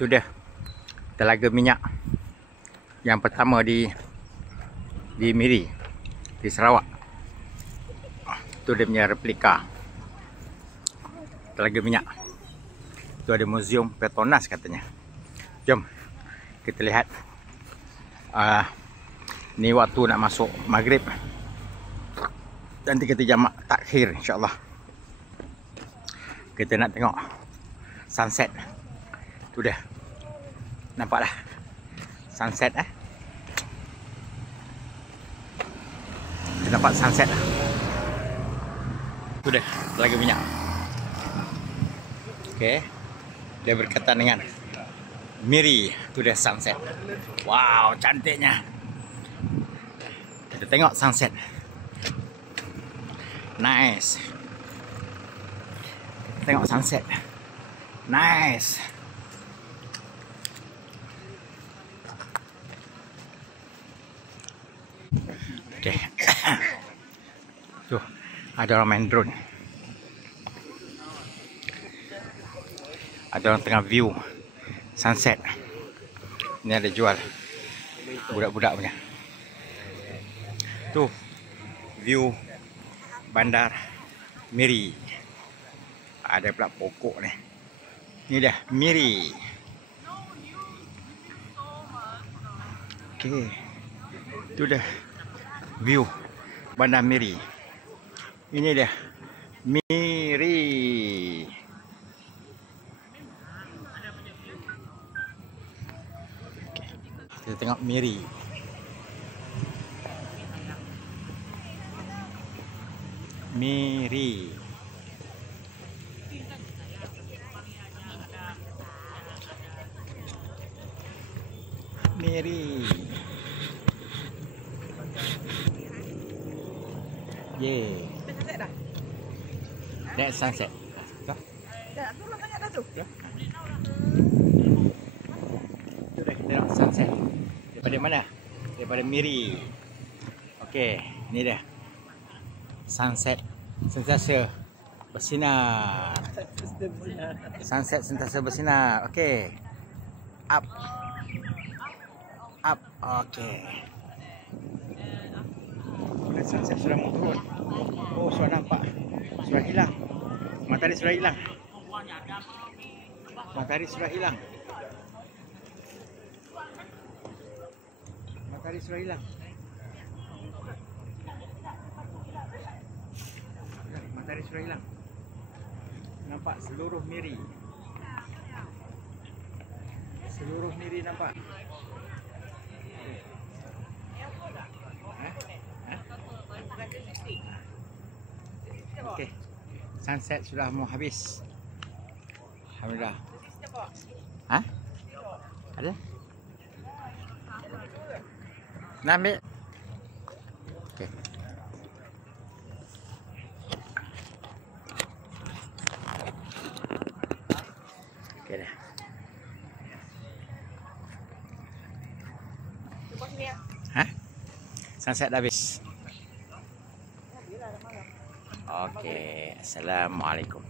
Itu dia telaga minyak yang pertama di Miri, di Sarawak. Itu dia punya replika telaga minyak. Itu ada muzium Petronas katanya. Jom kita lihat. Ni waktu nak masuk maghrib. Nanti kita jamak takhir insyaAllah. Kita nak tengok sunset. Tu dia. Nampak dah sunset Kita nampak sunset dah. Tu dia telaga minyak. Okey. Dia berkaitan dengan Miri. Tu dia sunset. Wow, cantiknya. Kita tengok sunset. Nice. Kita tengok sunset. Nice. Okey. Tuh, ada orang main drone. Ada orang tengah view sunset. Ini ada jual budak-budak punya. Tuh, view bandar Miri. Ada pula pokok ni. Ini dah Miri. Okey. Itu dah view bandar Miri. Ini dia Miri. Okay. Kita tengok Miri. Miri. Miri. Yeah. Sunset dah? That's sunset. Dah, tu lah banyak dah tu. Tu dah kita tengok sunset. Daripada mana? Daripada Miri. Okey, ini dia. Sunset sentiasa bersinar. Sunset sentiasa bersinar. Okey. Up. Up. Okey. Sunset sudah mau turun. Oh, sudah nampak. Sudah hilang. Matahari sudah hilang. Matahari sudah hilang. Matahari sudah hilang. Matahari sudah hilang. Nampak seluruh Miri. Seluruh Miri nampak. Okey. Sunset sudah mau habis. Alhamdulillah. Ada? Nak ambil? Okey. Okey dah. Sunset dah habis. Okey, assalamualaikum.